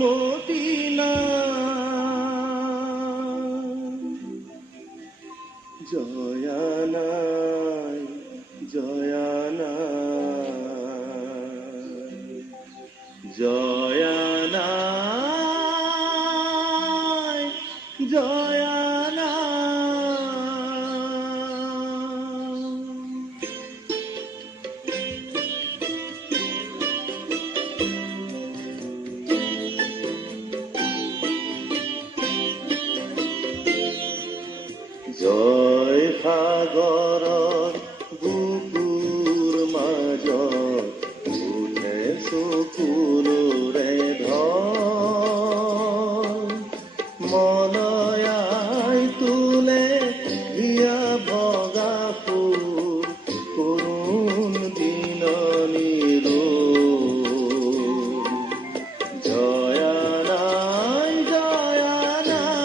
মদিনা জয়া নাই জয়া নাই জয়া নাই জয়া জয় সাগৰৰ বুকুৰ মাজত উঠে চকুলোৰে ধন মলয়াই তোলে হিয়া ভগা ফুল কৰুণ দিননিৰ জয়া নাই জয়া নাই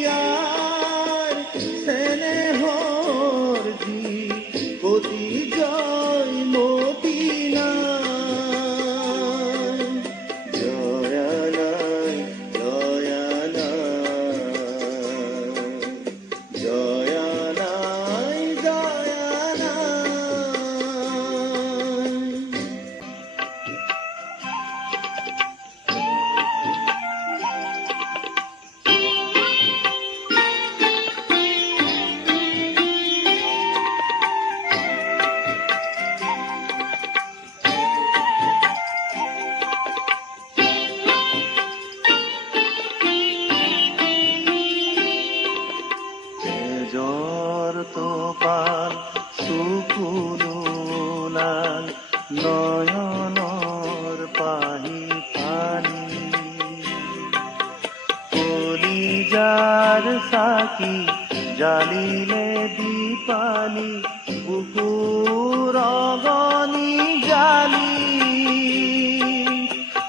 অসমীয়াৰ চেনেহৰ গতি জয় মদিনা জয়া নাই জয়া নাই জয়া নাই জয়া তেজৰ তোপাল চকুলোলাল নয়নৰ পাহি পানী কলিজাৰ চাকি জালিলে দীপালি বুকুৰ অগনি জালি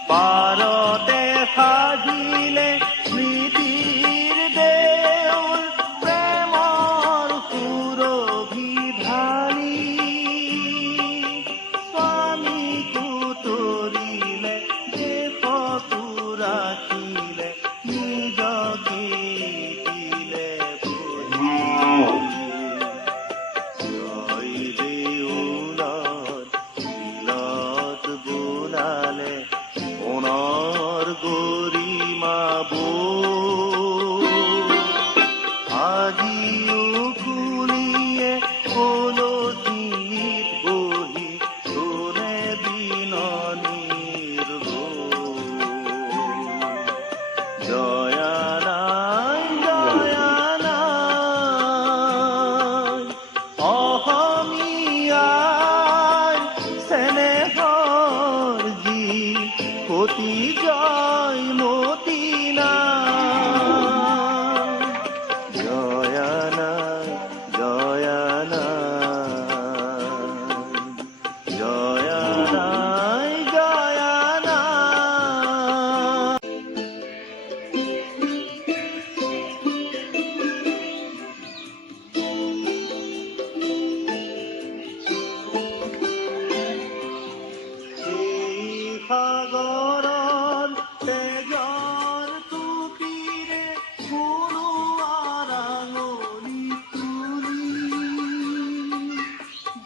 পাৰতে সাজিলে স্মৃতিৰ দেউল প্ৰেমৰ সুৰভি ঢালি স্বামী কুতৰিলে দেশতো ৰাখিলে নিজকে দিলে বলি জয় দেউলৰ বিলত বোলালে সোণৰ গৰিমা আজিও কুলিয়ে কলচীত বহি তোলে বিননিৰ জয়া নাই জয়া নাই অসমীয়াৰ চেনেহৰ গতি জয় মদিনা জয়া নাই জয়া নাই জয়া নাই জয়া নাই সাগৰৰ তেজৰ টুপিৰে সোণোৱাৰ আঙুলি তুলি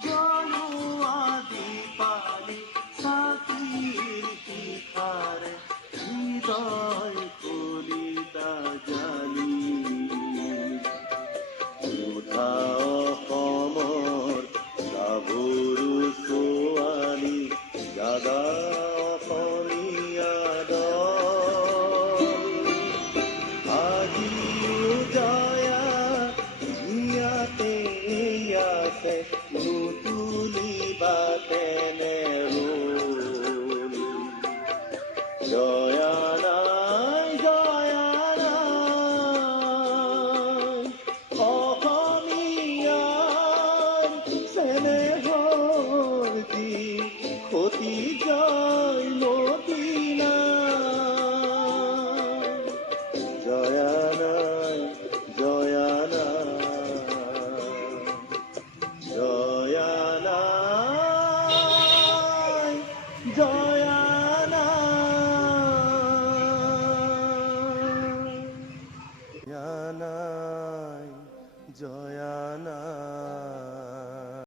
জ্বলোৱা দীপালি চাকিৰ শিখাৰে হৃদয় কলিতা জালি উঠা অসমৰ গাভৰু ছোৱালী জাগা জয়া নাই জয়া নাই অসমীয়াৰ চেনেহৰ ক্ষতি জয় মদিনা জয়া নাই জয়া নাই জয়া নাই জয়া নাই।